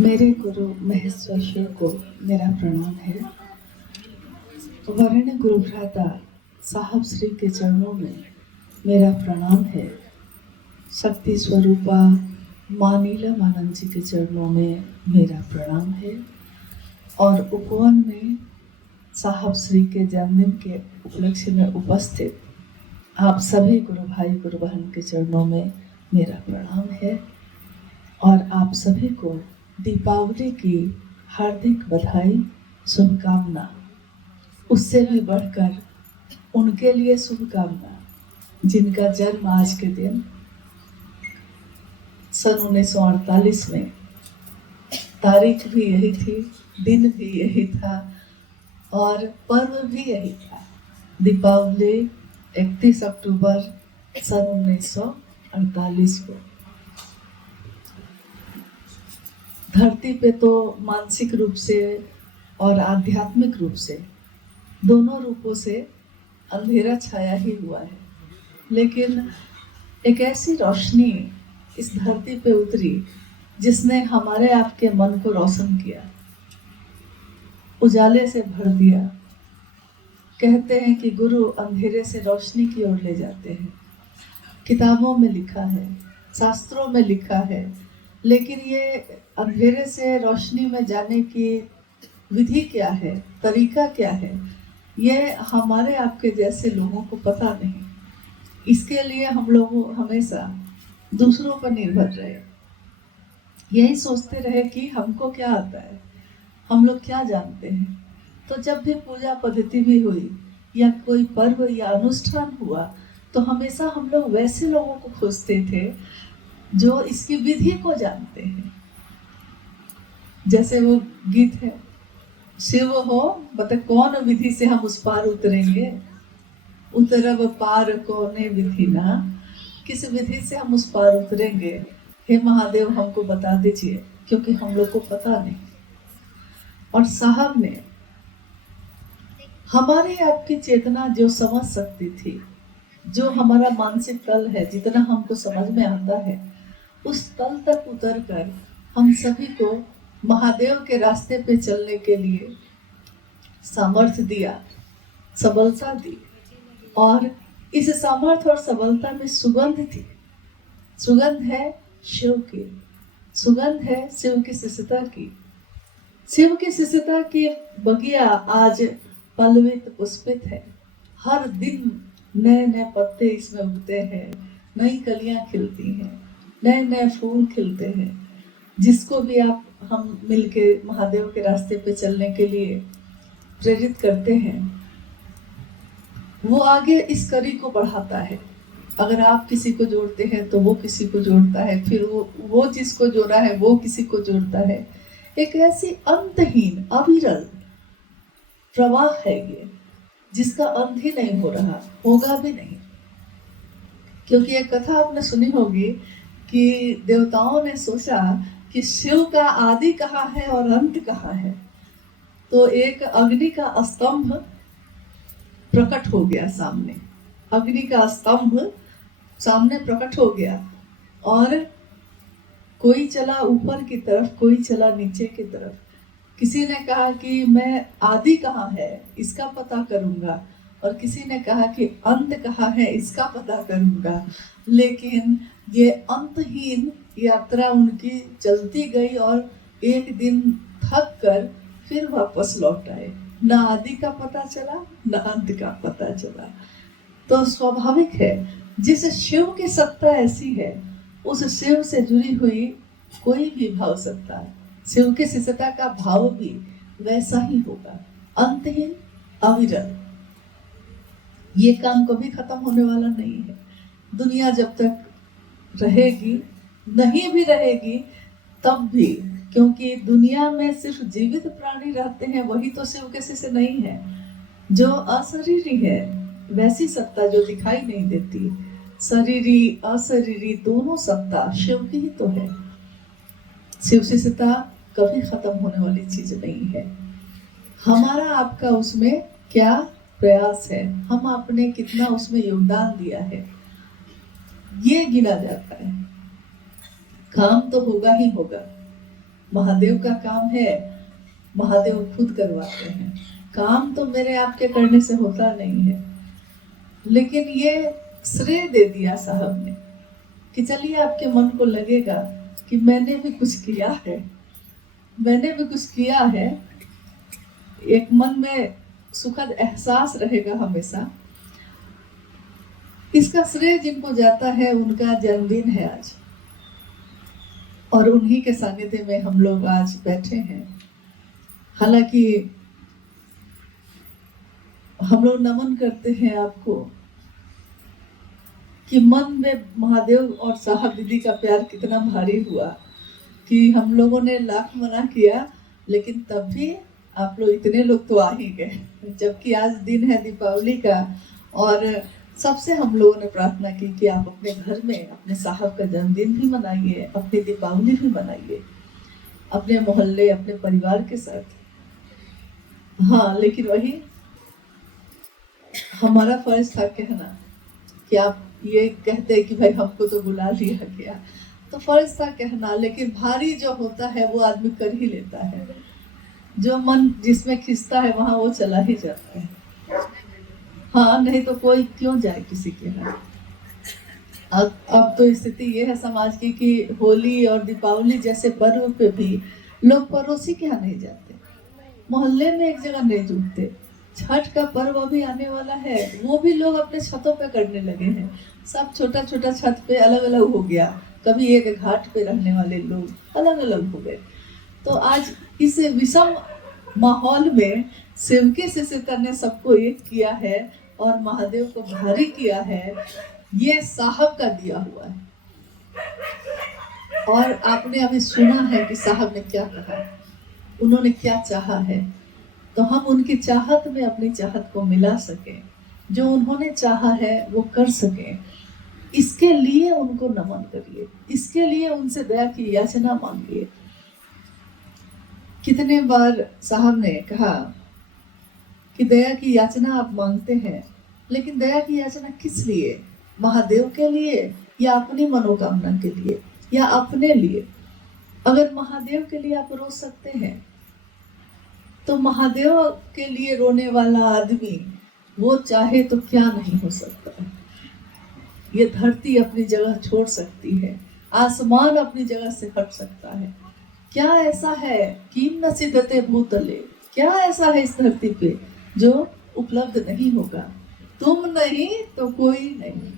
मेरे गुरु महेश्वर शिव को मेरा प्रणाम है। वर्ण गुरु भ्राता साहब श्री के चरणों में मेरा प्रणाम है। शक्ति स्वरूपा माँ नीलम आनंद जी के चरणों में मेरा प्रणाम है। और उपवन में साहब श्री के जन्मदिन के उपलक्ष्य में उपस्थित आप सभी गुरु भाई गुरु बहन के चरणों में मेरा प्रणाम है। और आप सभी को दीपावली की हार्दिक बधाई, शुभकामना। उससे भी बढ़कर उनके लिए शुभकामना जिनका जन्म आज के दिन सन 1948 में, तारीख भी यही थी, दिन भी यही था और पर्व भी यही था। दीपावली 31 अक्टूबर सन 1948 को। धरती पे तो मानसिक रूप से और आध्यात्मिक रूप से दोनों रूपों से अंधेरा छाया ही हुआ है, लेकिन एक ऐसी रोशनी इस धरती पे उतरी जिसने हमारे आपके मन को रोशन किया, उजाले से भर दिया। कहते हैं कि गुरु अंधेरे से रोशनी की ओर ले जाते हैं। किताबों में लिखा है, शास्त्रों में लिखा है, लेकिन ये अंधेरे से रोशनी में जाने की विधि क्या है, तरीका क्या है, ये हमारे आपके जैसे लोगों को पता नहीं। इसके लिए हम लोग हमेशा दूसरों पर निर्भर रहे, यही सोचते रहे कि हमको क्या आता है, हम लोग क्या जानते हैं। तो जब भी पूजा पद्धति भी हुई या कोई पर्व या अनुष्ठान हुआ तो हमेशा हम लोग वैसे लोगों को खोजते थे जो इसकी विधि को जानते हैं। जैसे वो गीत है, शिव हो बता कौन विधि से हम उस पार उतरेंगे, उतरब पार कौने विधि ना, किस विधि से हम उस पार उतरेंगे, हे महादेव हमको बता दीजिए, क्योंकि हम लोग को पता नहीं। और साहब ने हमारे आपकी चेतना जो समझ सकती थी, जो हमारा मानसिक तल है, जितना हमको समझ में आता है, उस तल तक उतरकर हम सभी को महादेव के रास्ते पे चलने के लिए सामर्थ्य दिया, सबलता दी। और इस सामर्थ्य और सबलता में सुगंध थी। सुगंध है शिव की, सुगंध है शिव की शिष्यता की। शिव की शिष्यता की बगिया आज पल्लवित पुष्पित है। हर दिन नए नए पत्ते इसमें उगते हैं, नई कलियां खिलती हैं, नए नए फूल खिलते हैं। जिसको भी आप हम मिलके महादेव के रास्ते पे चलने के लिए प्रेरित करते हैं, वो आगे इस कड़ी को बढ़ाता है। अगर आप किसी को जोड़ते हैं तो वो किसी को जोड़ता है, फिर वो जिसको जोड़ा है वो किसी को जोड़ता है। एक ऐसी अंतहीन अविरल प्रवाह है ये, जिसका अंत ही नहीं हो रहा, होगा भी नहीं। क्योंकि एक कथा आपने सुनी होगी कि देवताओं ने सोचा कि शिव का आदि कहाँ है और अंत कहाँ है। तो एक अग्नि का स्तंभ प्रकट हो गया सामने, अग्नि का स्तंभ सामने प्रकट हो गया, और कोई चला ऊपर की तरफ, कोई चला नीचे की तरफ। किसी ने कहा कि मैं आदि कहाँ है इसका पता करूंगा, और किसी ने कहा कि अंत कहाँ है इसका पता करूंगा। लेकिन ये अंतहीन यात्रा उनकी चलती गई और एक दिन थक कर फिर वापस लौट आए। न आदि का पता चला, न अंत का पता चला। तो स्वाभाविक है, जिस शिव की सत्ता ऐसी है, उस शिव से जुड़ी हुई कोई भी भाव सत्ता है, शिव के शिष्यता का भाव भी वैसा ही होगा, अंतहीन अविरल। ये काम कभी खत्म होने वाला नहीं है। दुनिया जब तक रहेगी, नहीं भी रहेगी तब भी, क्योंकि दुनिया में सिर्फ जीवित प्राणी रहते हैं, वही तो शिव के शिष्य नहीं है। जो अशरीरी है, वैसी सत्ता जो दिखाई नहीं देती, शरीरी अशरीरी दोनों सत्ता शिव की ही तो है। शिव शिष्यता कभी खत्म होने वाली चीज नहीं है। हमारा आपका उसमें क्या प्रयास है, हम आपने कितना उसमें योगदान दिया है, ये गिना जाता है। काम तो होगा ही होगा, महादेव का काम है, महादेव खुद करवाते हैं। काम तो मेरे आपके करने से होता नहीं है, लेकिन ये श्रेय दे दिया साहब ने कि चलिए आपके मन को लगेगा कि मैंने भी कुछ किया है, मैंने भी कुछ किया है। एक मन में सुखद एहसास रहेगा हमेशा। इसका श्रेय जिनको जाता है उनका जन्मदिन है आज, और उन्हीं के सानिध्य में हम लोग आज बैठे हैं। हालांकि हम लोग नमन करते हैं आपको कि मन में महादेव और साहब दीदी का प्यार कितना भारी हुआ कि हम लोगों ने लाख मना किया, लेकिन तब भी आप लोग इतने लोग तो आ ही गए। जबकि आज दिन है दीपावली का, और सबसे हम लोगों ने प्रार्थना की कि आप अपने घर में अपने साहब का जन्मदिन भी मनाइए, अपनी दीपावली भी मनाइए, अपने मोहल्ले अपने परिवार के साथ। हाँ, लेकिन वही हमारा फर्ज था कहना कि आप ये कहते कि भाई हमको तो बुला लिया गया, तो फर्ज था कहना। लेकिन भारी जो होता है वो आदमी कर ही लेता है, जो मन जिसमें खिंचता है वहां वो चला ही जाता है। हाँ, नहीं तो कोई क्यों जाए किसी के यहाँ। अब तो स्थिति ये है समाज की कि होली और दीपावली जैसे पर्व पे भी लोग पड़ोसी के यहाँ नहीं जाते, मोहल्ले में एक जगह नहीं जुटते। छठ का पर्व अभी आने वाला है, वो भी लोग अपने छतों पे करने लगे हैं। सब छोटा छोटा छत पे अलग अलग हो गया, कभी एक घाट पे रहने वाले लोग अलग अलग हो गए। तो आज इस विषम माहौल में सेवके से सितर ने सबको एक किया है और महादेव को भारी किया है। ये साहब का दिया हुआ है। और आपने अभी सुना है कि साहब ने क्या कहा, उन्होंने क्या चाहा है, तो हम उनकी चाहत में अपनी चाहत को मिला सके, जो उन्होंने चाहा है वो कर सके। इसके लिए उनको नमन करिए, इसके लिए उनसे दया की याचना मांगिए। कितने बार साहब ने कहा कि दया की याचना आप मांगते हैं, लेकिन दया की याचना किस लिए? महादेव के लिए या अपनी मनोकामना के लिए या अपने लिए? अगर महादेव के लिए आप रो सकते हैं तो महादेव के लिए रोने वाला आदमी वो चाहे तो क्या नहीं हो सकता है। ये धरती अपनी जगह छोड़ सकती है, आसमान अपनी जगह से हट सकता है। क्या ऐसा है किम न सिद्धते भूतले, क्या ऐसा है इस धरती पे जो उपलब्ध नहीं होगा? तुम नहीं तो कोई नहीं,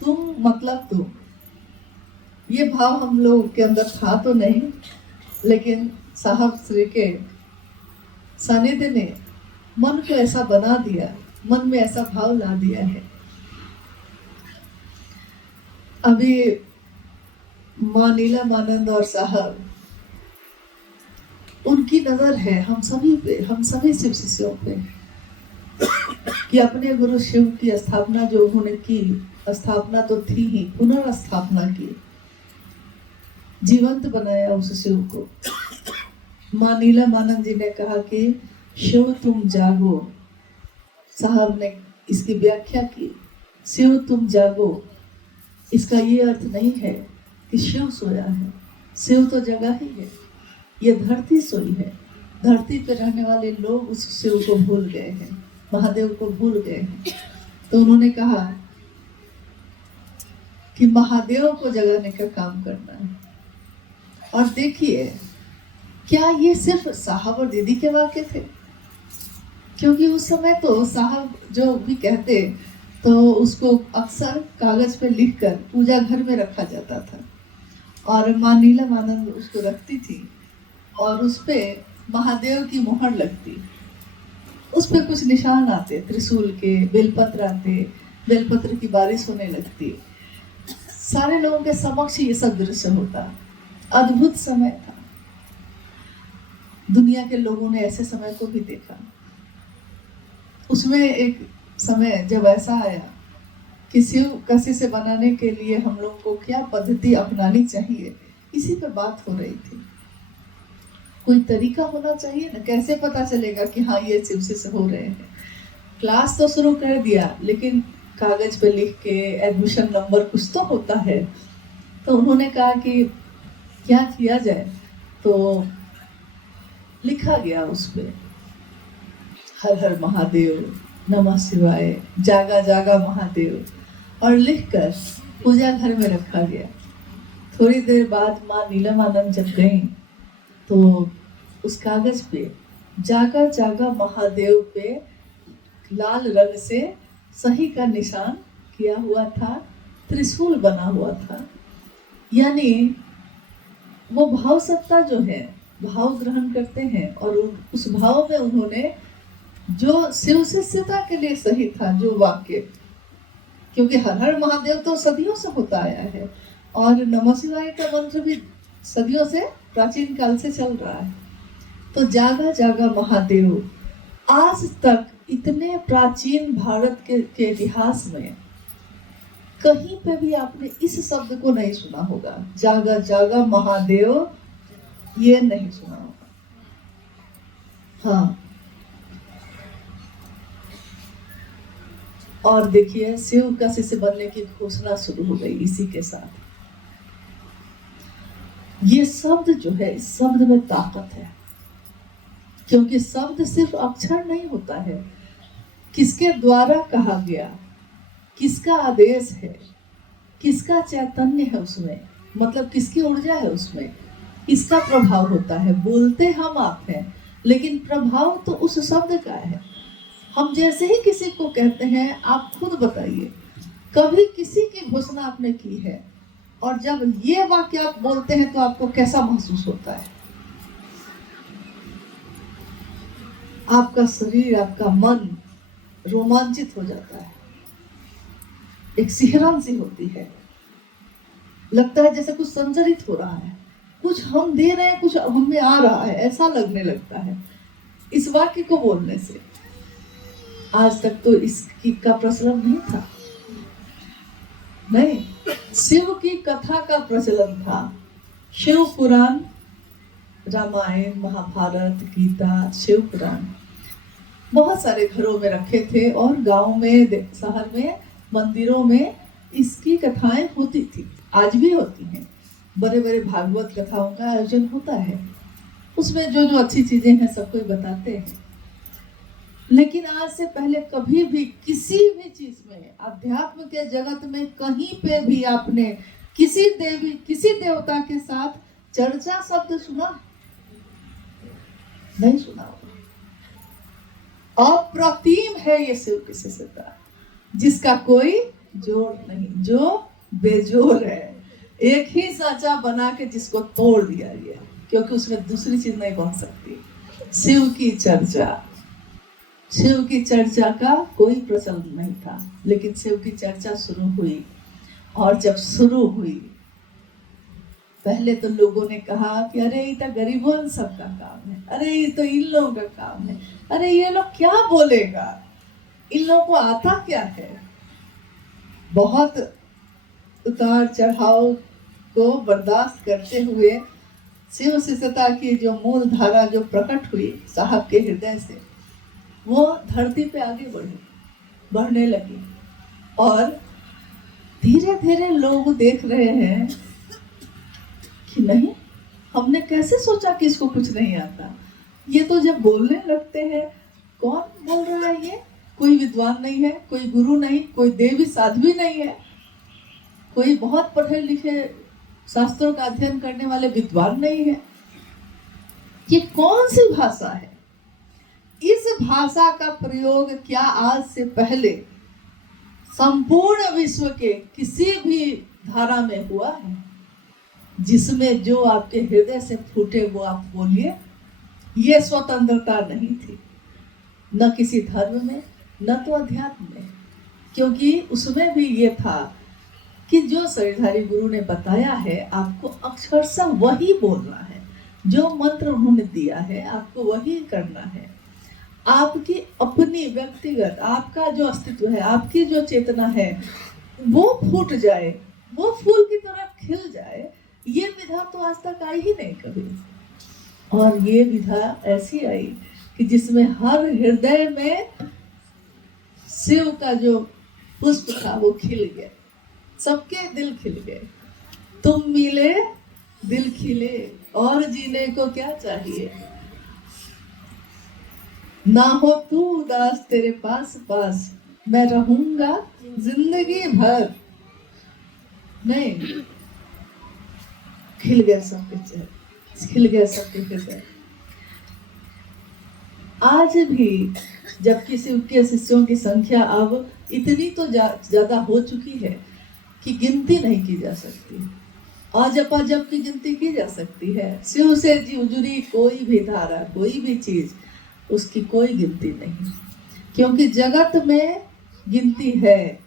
तुम मतलब तुम। ये भाव हम लोग के अंदर था तो नहीं, लेकिन साहब श्री के सानिध्य ने मन को ऐसा बना दिया, मन में ऐसा भाव ला दिया है। अभी माँ नीलमानंद और साहब, उनकी नजर है हम सभी पे, हम सभी शिव शिष्यों पे, कि अपने गुरु शिव की स्थापना जो उन्होंने की, स्थापना तो थी ही, पुनर्स्थापना की, जीवंत बनाया उस शिव को। माँ नीलमानंद जी ने कहा कि शिव तुम जागो। साहब ने इसकी व्याख्या की, शिव तुम जागो, इसका ये अर्थ नहीं है कि शिव सोया है, शिव तो जगह ही है, ये धरती सोई है। धरती पर रहने वाले लोग उस शिव को भूल गए हैं, महादेव को भूल गए हैं। तो उन्होंने कहा कि महादेव को जगाने का काम करना है। और देखिए, क्या ये सिर्फ साहब और दीदी के वाक्य थे? क्योंकि उस समय तो साहब जो भी कहते तो उसको अक्सर कागज पे लिखकर पूजा घर में रखा जाता था, और माँ नीलमानंद उसको रखती थी, और उस पे महादेव की मोहर लगती, उस पे कुछ निशान आते, त्रिशूल के, बेलपत्र आते, बेलपत्र की बारिश होने लगती। सारे लोगों के समक्ष ये सब दृश्य होता। अद्भुत समय था, दुनिया के लोगों ने ऐसे समय को भी देखा। उसमें एक समय जब ऐसा आया कि शिव कसी से बनाने के लिए हम लोग को क्या पद्धति अपनानी चाहिए, इसी पे बात हो रही थी। कोई तरीका होना चाहिए ना, कैसे पता चलेगा कि हाँ ये शिव से हो रहे हैं। क्लास तो शुरू कर दिया, लेकिन कागज पे लिख के एडमिशन नंबर कुछ तो होता है। तो उन्होंने कहा कि क्या किया जाए, तो लिखा गया उस पे, हर हर महादेव, नमः शिवाय, जागा जागा महादेव, और लिखकर पूजा घर में रखा गया। थोड़ी देर बाद माँ नीलमानंद जब गई तो उस कागज पे जागा जागा महादेव पे लाल रंग से सही का निशान किया हुआ था, त्रिशूल बना हुआ था। यानी वो भाव सत्ता जो है, भाव ग्रहण करते हैं, और उस भाव में उन्होंने जो शिव शिष्यता के लिए सही था जो वाक्य, क्योंकि हर हर महादेव तो सदियों से होता आया है, और नमः शिवाय का मंत्र भी सदियों से प्राचीन काल से चल रहा है। तो जागा जागा महादेव आज तक इतने प्राचीन भारत के इतिहास में कहीं पे भी आपने इस शब्द को नहीं सुना होगा, जागा जागा महादेव, ये नहीं सुना होगा। हाँ, और देखिए शिव का शिष्य बनने की घोषणा शुरू हो गई इसी के साथ। ये शब्द जो है, इस शब्द में ताकत है, क्योंकि शब्द सिर्फ अक्षर नहीं होता है, किसके द्वारा कहा गया, किसका आदेश है, किसका चैतन्य है उसमें, मतलब किसकी ऊर्जा है उसमें, इसका प्रभाव होता है। बोलते हम आप हैं, लेकिन प्रभाव तो उस शब्द का है। हम जैसे ही किसी को कहते हैं, आप खुद बताइए कभी किसी की घोषणा आपने की है, और जब ये वाक्य आप बोलते हैं तो आपको कैसा महसूस होता है? आपका शरीर, आपका मन रोमांचित हो जाता है, एक सिहरन सी होती है, लगता है जैसे कुछ संचरित हो रहा है, कुछ हम दे रहे हैं, कुछ हमें आ रहा है, ऐसा लगने लगता है इस वाक्य को बोलने से। आज तक तो इसकी का प्रचलन नहीं था, नहीं, शिव की कथा का प्रचलन था। शिव पुराण, रामायण, महाभारत, गीता, शिव पुराण बहुत सारे घरों में रखे थे, और गांव में, शहर में, मंदिरों में इसकी कथाएं होती थी, आज भी होती हैं। बड़े बड़े भागवत कथाओं का आयोजन होता है, उसमें जो जो अच्छी चीजें हैं सबको बताते हैं। लेकिन आज से पहले कभी भी किसी भी चीज में, अध्यात्म के जगत में कहीं पे भी आपने किसी देवी, किसी देवता के साथ चर्चा शब्द सुना? नहीं सुना होगा। अप्रतिम है ये शिव की शिष्यता, जिसका कोई जोड़ नहीं, जो बेजोड़ है, एक ही साँचा बना के जिसको तोड़ दिया गया, क्योंकि उसमें दूसरी चीज नहीं बन सकती। शिव की चर्चा, शिव की चर्चा का कोई प्रचलन नहीं था, लेकिन शिव की चर्चा शुरू हुई, और जब शुरू हुई पहले तो लोगों ने कहा कि अरे ये तो गरीबों सबका काम है, अरे ये तो इन लोगों का काम है, अरे ये लोग क्या बोलेगा, इन लोगों को आता क्या है। बहुत उतार चढ़ाव को बर्दाश्त करते हुए शिव शिष्यता की जो मूल धारा जो प्रकट हुई साहब के हृदय से, वो धरती पे आगे बढ़ने लगी, और धीरे धीरे लोग देख रहे हैं कि नहीं, हमने कैसे सोचा कि इसको कुछ नहीं आता, ये तो जब बोलने लगते हैं, कौन बोल रहा है ये, कोई विद्वान नहीं है, कोई गुरु नहीं, कोई देवी साध्वी नहीं है, कोई बहुत पढ़े लिखे शास्त्रों का अध्ययन करने वाले विद्वान नहीं है, ये कौन सी भाषा है। इस भाषा का प्रयोग क्या आज से पहले संपूर्ण विश्व के किसी भी धारा में हुआ है? जिसमें जो आपके हृदय से फूटे वो आप बोलिए। ये स्वतंत्रता नहीं थी, न किसी धर्म में, न तो अध्यात्म में, क्योंकि उसमें भी ये था कि जो शरीरधारी गुरु ने बताया है आपको अक्षरशः वही बोलना है, जो मंत्र उन्होंने दिया है आपको वही करना है। आपकी अपनी व्यक्तिगत, आपका जो अस्तित्व है, आपकी जो चेतना है, वो फूट जाए, वो फूल की तरह खिल जाए, ये विधा तो आज तक आई ही नहीं कभी। और ये विधा ऐसी आई कि जिसमें हर हृदय में शिव का जो पुष्प था वो खिल गया, सबके दिल खिल गए। तुम मिले दिल खिले, और जीने को क्या चाहिए। ना हो तू उदास तेरे पास पास, मैं रहूंगा जिंदगी भर। नहीं, खिल गया सबके चेहरे, खिल गया सबके हृदय। आज भी जब किसी के शिष्यों की संख्या अब इतनी तो ज्यादा हो चुकी है कि गिनती नहीं की जा सकती। अजप अजप की गिनती की जा सकती है, शिव से जुड़ी कोई भी धारा, कोई भी चीज, उसकी कोई गिनती नहीं। क्योंकि जगत में गिनती है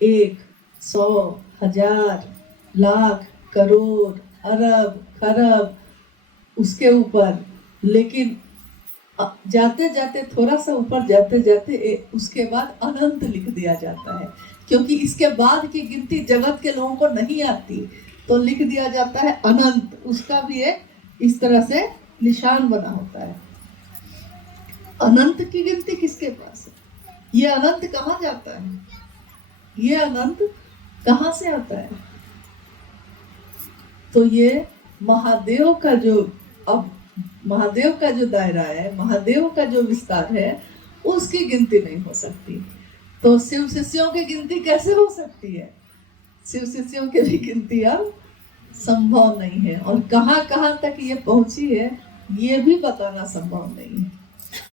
1, 100, 1000, लाख, करोड़, अरब, खरब, उसके ऊपर। लेकिन जाते जाते, थोड़ा सा ऊपर जाते जाते उसके बाद अनंत लिख दिया जाता है। क्योंकि इसके बाद की गिनती जगत के लोगों को नहीं आती, तो लिख दिया जाता है अनंत। उसका भी एक इस तरह से निशान बना होता है। अनंत की गिनती किसके पास है? ये अनंत कहाँ जाता है? ये अनंत कहाँ से आता है? तो ये महादेव का जो, अब महादेव का जो दायरा है, महादेव का जो विस्तार है, उसकी गिनती नहीं हो सकती। तो शिव शिष्यों की गिनती कैसे हो सकती है? शिव शिष्यों की भी गिनती अब संभव नहीं है। और कहाँ कहाँ तक ये पहुंची है, ये भी बताना संभव नहीं है।